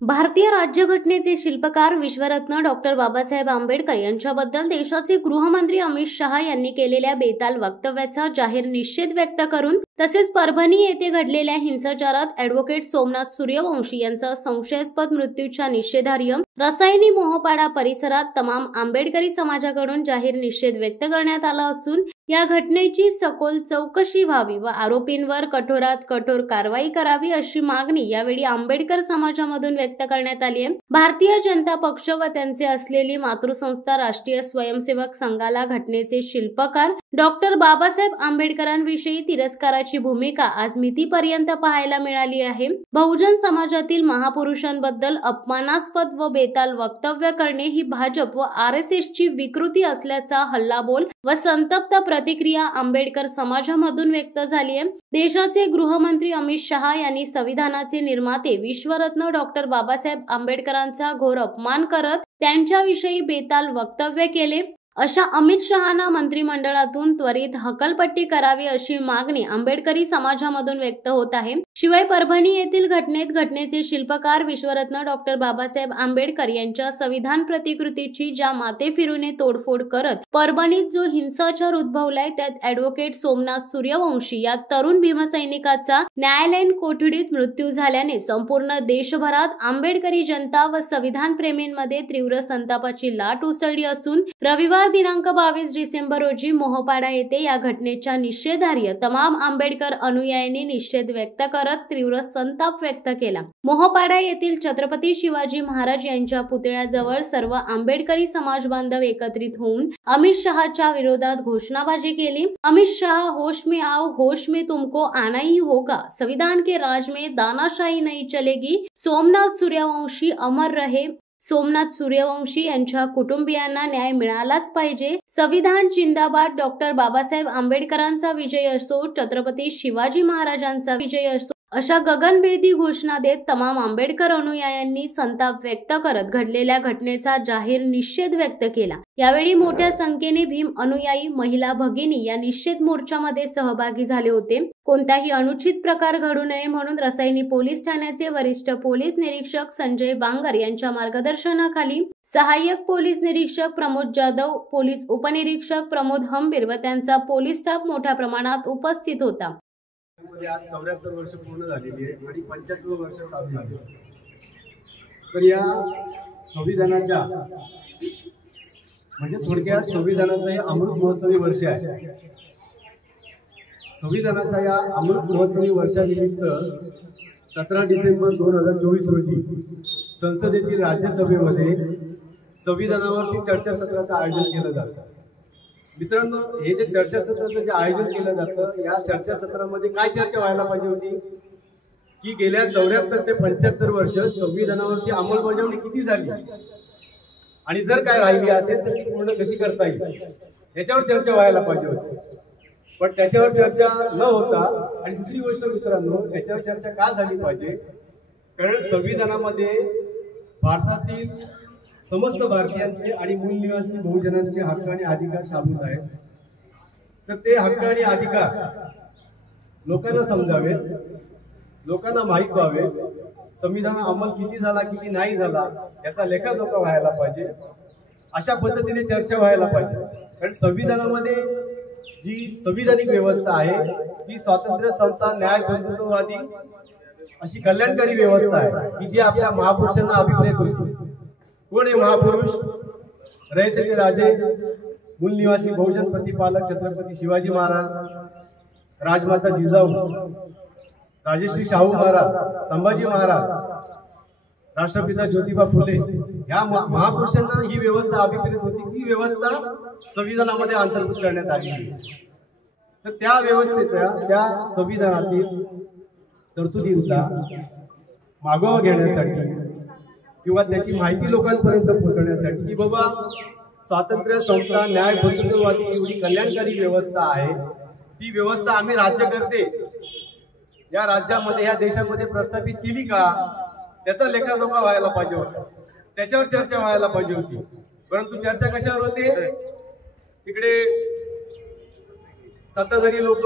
भारतीय राज्यघटनेचे शिल्पकार विश्वरत्न डॉक्टर बाबासाहेब आंबेडकर यांच्याबद्दल देशाचे गृहमंत्री अमित शहा यांनी केलेल्या बेताल वक्तव्याचा जाहीर निषेध व्यक्त करून तसेच परभणी येथे घडलेल्या हिंसाचारात ॲडव्होकेट सोमनाथ सूर्यवंशी यांचा संशयास्पद मृत्यूच्या निषेधार्थ रसायनी मोहपाडा परिसरात तमाम आंबेडकरी समाजाकडून जाहीर निषेध व्यक्त करण्यात आला असून या घटनेची सखोल चौकशी व्हावी व आरोपींवर कठोरात कठोर कारवाई करावी अशी मागणी यावेळी आंबेडकर समाजामधून व्यक्त करण्यात आली आहे। भारतीय जनता पक्ष व त्यांचे असलेली मातृसंस्था राष्ट्रीय स्वयंसेवक संघाला घटनेचे शिल्पकार डॉक्टर बाबासाहेब आंबेडकरांविषयी तिरस्काराची भूमिका आज मितीपर्यंत पाहायला मिळाली आहे। बहुजन समाजातील महापुरुषांबद्दल अपमानास्पद व बेताल वक्तव्य करणे ही भाजप व RSS ची विकृती असल्याचा हल्लाबोल व संतप्त प्रतिक्रिया आंबेडकर समाजामधून व्यक्त झाली आहे। देशाचे गृहमंत्री अमित शहा यांनी संविधानाचे निर्माते विश्वरत्न डॉक्टर बाबासाहेब आंबेडकरांचा घोर अपमान करत त्यांच्याविषयी बेताल वक्तव्य केले। अशा अमित शहांना मंत्रिमंडळातून त्वरित हकलपट्टी करावी अशी मागणी आंबेडकरी समाजामधून व्यक्त होत आहे। शिवाय परभणी येथील घटनेचे शिल्पकार विश्वरत्न डॉक्टर बाबासाहेब आंबेडकर यांच्या संविधान प्रतिकृतीची ज्या माते फिरूने तोडफोड करत परभणीत जो हिंसाचार उद्भवलाय त्यात ॲडव्होकेट सोमनाथ सूर्यवंशी या तरुण भीमसैनिकाचा न्यायालयीन कोठडीत मृत्यू झाल्याने संपूर्ण देशभरात आंबेडकरी जनता व संविधान प्रेमींमध्ये तीव्र संतापाची लाट उसळली असून रविवार दिनांक 22 डिसेंबर रोजी मोहपाडा येथे या घटनेच्या निषेधार्थ तमाम आंबेडकर अनुयायांनी निषेध व्यक्त करत तीव्र संताप व्यक्त केला। मोहपाडा येथील छत्रपती शिवाजी महाराज यांच्या पुतळ्याजवळ सर्व आंबेडकरी समाज बांधव एकत्रित होऊन अमित शहाच्या विरोधात घोषणाबाजी केली। अमित शहा होश में आओ, होश में तुमको आना ही होगा, संविधान के राज में दानाशाही नहीं चलेगी, सोमनाथ सूर्यवंशी अमर रहे, सोमनाथ सूर्यवंशी यांच्या कुटुंबियांना न्याय मिळालाच पाहिजे, संविधान जिंदाबाद, डॉक्टर बाबासाहेब आंबेडकरांचा विजय असो, छत्रपती शिवाजी महाराजांचा विजय असो अशा गगनभेदी घोषणा देत तमाम आंबेडकर अनुयायांनी संताप व्यक्त करत घडलेल्या घटनेचा जाहीर निषेध व्यक्त केला। यावेळी मोठ्या संख्येने भीम अनुयायी, महिला भगिनी या निषेध मोर्चामध्ये सहभागी झाले होते। कोणताही अनुचित प्रकार घडू नये म्हणून रसायनी पोलीस ठाण्याचे वरिष्ठ पोलीस निरीक्षक संजय बांगर यांच्या मार्गदर्शनाखाली सहाय्यक पोलीस निरीक्षक प्रमोद जाधव, पोलीस उपनिरीक्षक प्रमोद हंबीर व त्यांचा पोलीस स्टाफ मोठ्या प्रमाणात उपस्थित होता। आज 74 वर्ष पूर्ण झालेली आहे आणि 75 वर्ष चालू झाली। तर या संविधानाच्या म्हणजे थोडक्यात संविधानाचं हे अमृत महोत्सवी वर्ष आहे। संविधानाच्या या अमृत महोत्सवी वर्षानिमित्त 17 डिसेंबर 2024 रोजी संसदेतील राज्यसभेमध्ये संविधानावरती चर्चासत्राचं आयोजन केलं जातं। मित्रांनो, हे जे चर्चासत्राचं जे आयोजन केलं जातं या चर्चासत्रामध्ये काय चर्चा व्हायला पाहिजे होती की गेल्या 74 ते 75 वर्ष संविधानावरती अंमलबजावणी किती झाली आणि जर काय राहिली असेल तर ती पूर्ण कशी करता येईल याच्यावर चर्चा व्हायला पाहिजे होती। पण त्याच्यावर चर्चा न होता आणि दुसरी गोष्ट मित्रांनो, त्याच्यावर चर्चा का झाली पाहिजे कारण संविधानामध्ये भारतातील समस्त भारतीयांचे आणि मूल निवासी बहुजनांचे हक्क आणि अधिकार शाबूत आहेत। तर ते हक्क आणि अधिकार लोकांना समजावेत, लोकांना माहीत व्हावेत, संविधान अंमल किती झाला किती नाही झाला याचा लेखाजोखा व्हायला पाहिजे। अशा पद्धतीने चर्चा व्हायला पाहिजे कारण संविधानामध्ये जी संविधानिक व्यवस्था आहे ती स्वातंत्र्य, समता, न्याय, बंधुत्ववादी अशी कल्याणकारी व्यवस्था आहे की जी आपल्या महापुरुषांना अभिप्रेत होती। कोण आहे महापुरुष? रयतेचे राजे, मूल निवासी बहुजन प्रतिपालक छत्रपती शिवाजी महाराज, राजमाता जिजाऊ, राजश्री शाहू महाराज, संभाजी महाराज, राष्ट्रपिता ज्योतिबा फुले या महापुरुषांना ही व्यवस्था अभिप्रेत होती। ही व्यवस्था संविधानामध्ये अंतर्भूत करण्यात आली आहे। तर त्या व्यवस्थेचा, त्या संविधानातील तरतुदींचा मागोवा घेण्यासाठी किंवा त्याची माहिती लोकांपर्यंत पोहोचवण्यासाठी की बाबा स्वातंत्र्य, समता, न्याय, बंधुत्ववादी एवढी कल्याणकारी व्यवस्था आहे, ती व्यवस्था आम्ही राज्यकर्ते या राज्यामध्ये या देशामध्ये प्रस्थापित केली का त्याचा लेखाजोखा व्हायला पाहिजे होता, त्याच्यावर चर्चा व्हायला पाहिजे होती। परंतु चर्चा कशावर होते? तिकडे सत्ताधारी लोक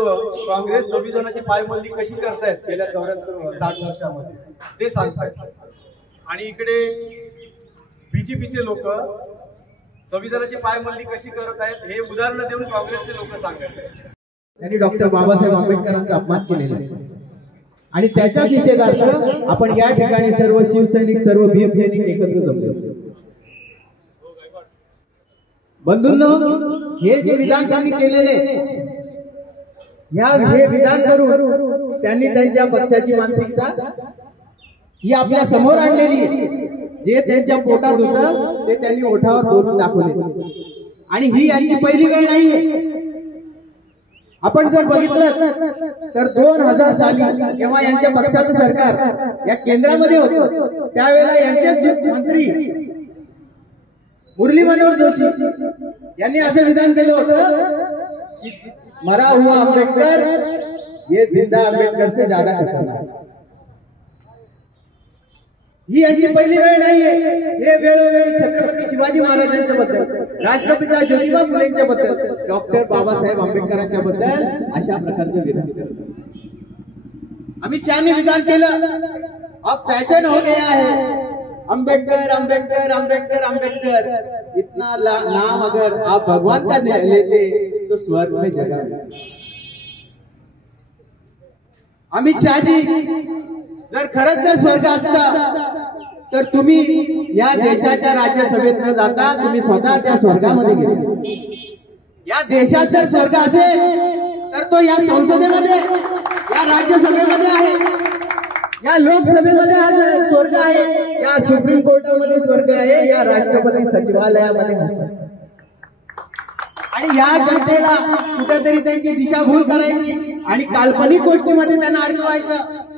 काँग्रेस संविधानाची पायमल्ली कशी करतायत गेल्या 60 वर्षामध्ये ते सांगतायत आणि इकडे बीजेपीचे लोक संविधानाची पायमल्ली कशी करत आहेत हे उदाहरण देऊन काँग्रेसचे लोक सांगत आहेत. त्यांनी डॉक्टर बाबासाहेब आंबेडकरांचा अपमान केलेला आहे आणि त्याच्या निषेधार्थ आपण या ठिकाणी सर्व शिवसैनिक सर्व भीमसैनिक एकत्र जमलो. बंधूंनो, हे जे विधान त्यांनी केलेले हे विधान करून त्यांनी त्यांच्या पक्षाची मानसिकता ही आपल्या समोर आणलेली आहे. जे त्यांच्या पोटात होतं ते त्यांनी ओठावर बोलून दाखवले आणि ही यांची पहिली वेळ नाहीये. आपण जर बघितलं तर 2000 साली जेव्हा यांच्या पक्षाचं सरकार या केंद्रामध्ये होतं त्यावेळेला यांचे मंत्री मुरली मनोहर जोशी यांनी असं विधान केलं होतं की मरा हुआ आंबेडकर ये जिंदा आंबेडकर से ज्यादा खतरनाक. ही यांची पहिली वेळ नाहीये. हे वेळोवेळी छत्रपती शिवाजी महाराजांच्या बद्दल, राष्ट्रपिता ज्योतिबा फुलेंच्या बद्दल, डॉक्टर बाबासाहेब आंबेडकरांच्या बद्दल अशा प्रकारचं विधान केलं. अमित शहानी विधान केलं, अब फैशन हो गया है अंबेडकर अंबेडकर अंबेडकर अंबेडकर, इतना नाम अगर आप भगवान का लेते तो स्वर्ग में जगह मिलती. अमित शहाजी, जर खरंच जर स्वर्ग असता तर तुम्ही या देशाच्या राज्यसभेत न जाता तुम्ही स्वतः त्या स्वर्गामध्ये गेले. या देशात जर स्वर्ग असेल तर तो या संसदेमध्ये, या राज्यसभेमध्ये आहे, या लोकसभेमध्ये हा स्वर्ग आहे, या सुप्रीम कोर्टामध्ये स्वर्ग आहे, या राष्ट्रपती सचिवालयामध्ये. आणि या जनतेला कुठेतरी त्यांची दिशाभूल करायची आणि काल्पनिक गोष्टीमध्ये त्यांना अडकवायचं.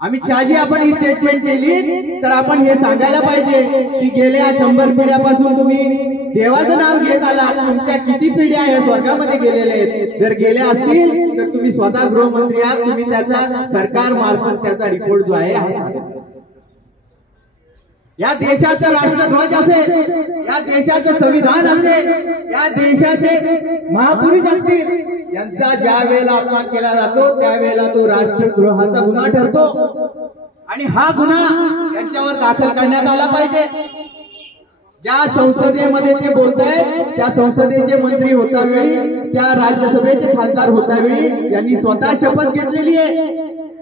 अमित शहाजी, आपण ही स्टेटमेंट केली तर आपण हे सांगायला पाहिजे की गेल्या 100 पिढ्यापासून तुम्ही देवाचं नाव घेत आलात. तुमच्या किती पिढ्या या स्वर्गामध्ये गेलेल्या आहेत? जर गेल्या असतील तर तुम्ही स्वतः गृहमंत्री आहात, तुम्ही त्याचा सरकार मार्फत त्याचा रिपोर्ट जो आहे हा सादर. या देशाचा राष्ट्रध्वज असेल, या देशाचं संविधान असेल, या देशाचे महापुरुष असतील, यांचा ज्या वेळेला अपमान केला जातो त्यावेळेला तो राष्ट्रद्रोहाचा गुन्हा ठरतो आणि हा गुन्हा यांच्यावर दाखल करण्यात आला पाहिजे. ज्या संसदेमध्ये ते बोलतायत त्या संसदेचे मंत्री होता वेळी, त्या राज्यसभेचे खासदार होता वेळी यांनी स्वतः शपथ घेतलेली आहे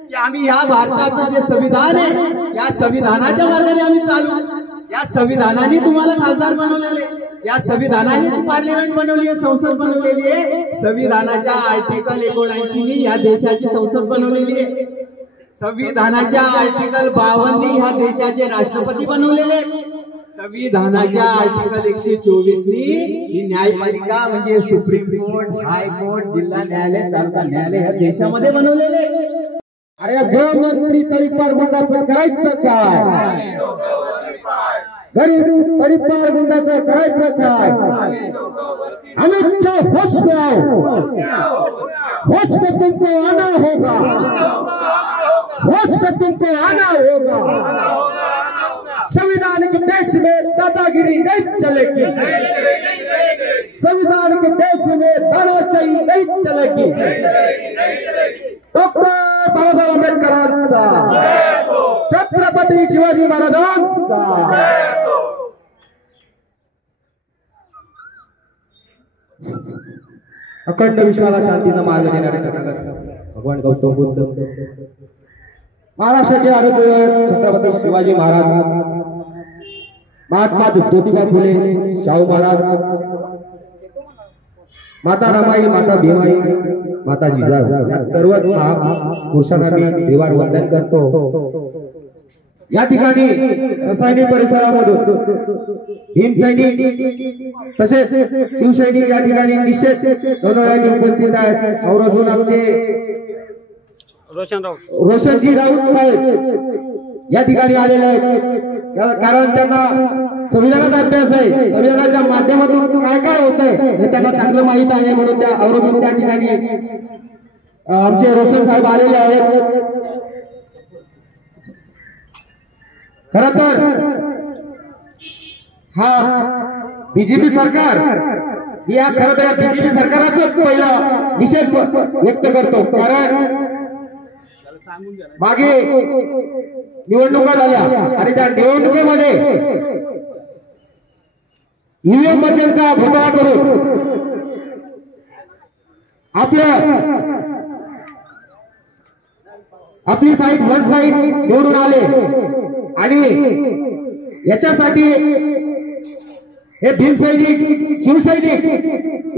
की आम्ही या भारताचं जे संविधान आहे या संविधानाच्या मार्गाने आम्ही चालू. या संविधानाने तुम्हाला खासदार बनवलेले, या संविधानाने ती पार्लिमेंट बनवली आहे, संसद बनवलेली आहे. संविधानाच्या आर्टिकल 79 या देशाची संसद बनवलेली आहे. संविधानाच्या आर्टिकल 52 ह्या देशाचे राष्ट्रपती बनवलेले. संविधानाच्या आर्टिकल 124 ही न्यायपालिका म्हणजे सुप्रीम कोर्ट, हायकोर्ट, जिल्हा न्यायालय, तालुका न्यायालय ह्या देशामध्ये बनवलेले. अरे गृहमंत्री तडीपार गुंडाचं करायचं काय? गरीब तडीपार गुंडाचं करायचं काय? अमित शाह होश में आओ, होश में तुमको आना होगा, होश में तुमको आना होगा. संविधान के देश में दादागिरी नहीं चलेगी, संविधान के देश में तानाशाही नहीं चलेगी. डॉक्टर बाबासाहेब आंबेडकरांचा, छत्रपती शिवाजी महाराजांचा. अखंड विश्वाला शांतीचा मार्ग देणारे भगवान गौतम बुद्ध, महाराष्ट्राचे आराध्य छत्रपती शिवाजी महाराज, महात्मा ज्योतिबा फुले, शाहू महाराज, माता रमाई, माता भीमाई, माता जिजाऊ या सर्वच महापुरुषांना मी देवार वंदन करतो. या ठिकाणी रासायनिक परिसरामधून भीमसैनिक तसेच शिवसैनिक या ठिकाणी निश्चित नोंदवण्यासाठी उपस्थित आहेत. और अजून आमचे रोशनजी राऊत साहेब या ठिकाणी आलेले आहेत, कारण त्यांना संविधानाचा अभ्यास आहे, संविधानाच्या माध्यमातून काय काय होतंय हे त्यांना चांगलं माहित आहे, म्हणून त्या औरंगाबाद त्या ठिकाणी आमचे रोशन साहेब आलेले आहेत. खर तर हा बीजेपी सरकार, या खरं तर बीजेपी सरकारचाच पहिला निषेध व्यक्त करतो. कारण मागे निवडणुका झाल्या आणि त्या निवडणुकीमध्ये ईव्हीएम मशीनचा घोटाळा करून आपली साईड वन साईड निवडून आले आणि याच्यासाठी हे भीमसैनिक शिवसैनिक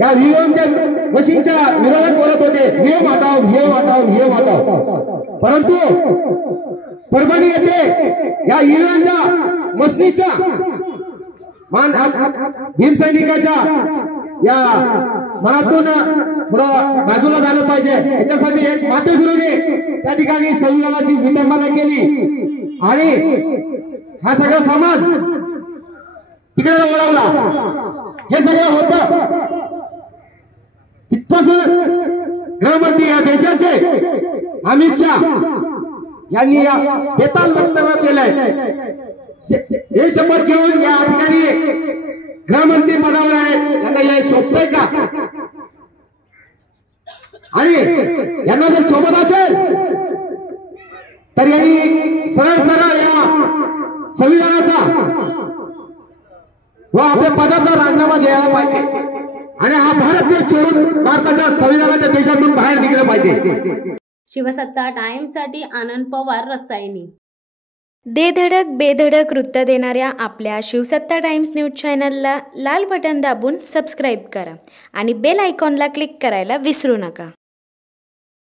या ईव्हीएमच्या मशीनच्या विरोधात बोलत होते, ईव्हीएम हटाव, ईव्हीएम हटाव, ईव्हीएम हटाव. परंतु परभणी येथे या ईव्हीएमच्या मशीनचा मान भीमसैनिकाच्या या मनातून थोडं बाजूला झालं पाहिजे, याच्यासाठी एक मातेविरोधी त्या ठिकाणी संविधानाची विटंबना केली आणि हा सगळा समाज तिकडे वळवला. हे सगळं होतं तिथपासून गृहमंत्री या देशाचे अमित शाह यांनी या बेताल वक्तव्य केलंय. हे शपथ घेऊन या ठिकाणी गृहमंत्री पदावर आहेत, यांना हे शोभतंय का? आणि यांना जर शोभत असेल तर यांनी सरळ सरळ या संविधानाचा व आपल्या पदाचा राजीनामा द्यायला पाहिजे आणि हा भारत देश सोडून भारताच्या संविधानाच्या देशातून बाहेर निघलं पाहिजे. शिवसत्ता टाइम्ससाठी आनंद पवार, रसायनी. दे धडक बेधडक वृत्त देणाऱ्या आपल्या शिवसत्ता टाइम्स न्यूज चॅनलला लाल बटन दाबून सबस्क्राईब करा आणि बेल आयकॉनला क्लिक करायला विसरू नका.